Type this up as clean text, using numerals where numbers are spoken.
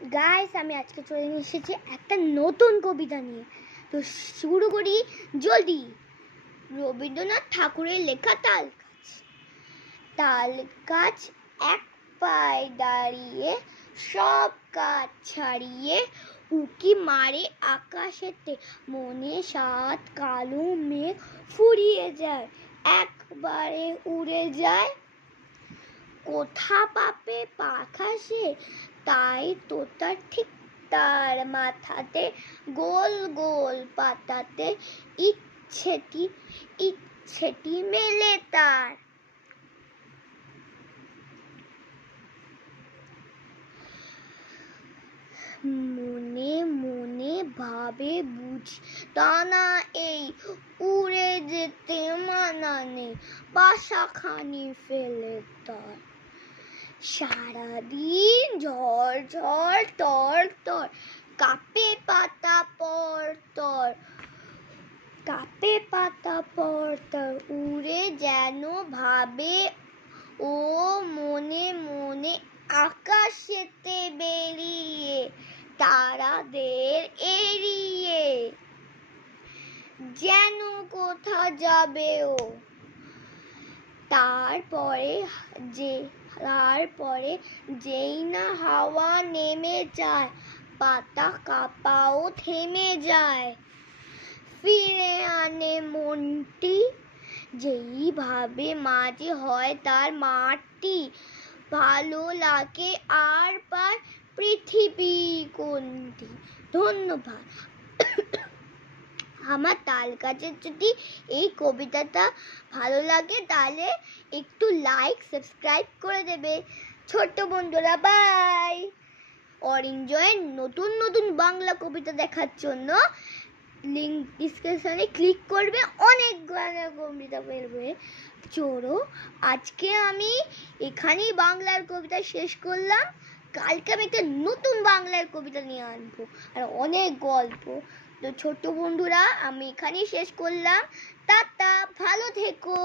Guys, আমি আজকে চলে এসেছি একটা নতুন কবিতা নিয়ে। তো শুরু করি জলদি। রবীন্দ্রনাথ ঠাকুরের লেখা তাল গাছ। তাল গাছ এক পায়ে দাঁড়িয়ে, সব কাজ ছাড়িয়ে, উকি মারে আকাশেতে, মনে সাত কালো মেঘ ফুরিয়ে যায়, একবারে উড়ে যায়। কোথা পাপে পাখা সে, তাই তোতা ঠিক তার মাথাতে, গোল গোল পাতাতে ইচ্ছেটি মেলে তার। মনে মনে ভাবে বুঝি তা না এই, উড়ে যেতে মানা নেই, বাসাখানি ফেলে তার। সারাদিন ঝড় ঝড় তর তর, কাঁপে পাতা পর তর, কাঁপে পাতা পর তর, উড়ে যেন ভাবে ও মনে মনে, আকাশেতে বেরিয়ে তারাদের এড়িয়ে যেন কোথা যাবে ও। তারপরে যেই না হাওয়া নেমে যায়, পাতা কাঁপাও থেমে যায়, ফিরে আনে মনটি যেইভাবে মাঝে হয় তার মাটি। ভালো লাগে আর পার পৃথিবী কোনটি। ধন্যবাদ। আমার তাল গাছের যদি এই কবিতাটা ভালো লাগে তাহলে একটু লাইক সাবস্ক্রাইব করে দেবে ছোট্ট বন্ধুরা। বাই। অরেঞ্জয়ের নতুন নতুন বাংলা কবিতা দেখার জন্য লিঙ্ক ডিসক্রিপশনে ক্লিক করবে, অনেক গানের কবিতা পেলবে। চলো, আজকে আমি এখানেই বাংলার কবিতা শেষ করলাম। কালকে আমি একটা নতুন বাংলার কবিতা নিয়ে আনবো আর অনেক গল্প। তো ছোট্ট বন্ধুরা, আমি এখানেই শেষ করলাম। টাটা, ভালো থেকো।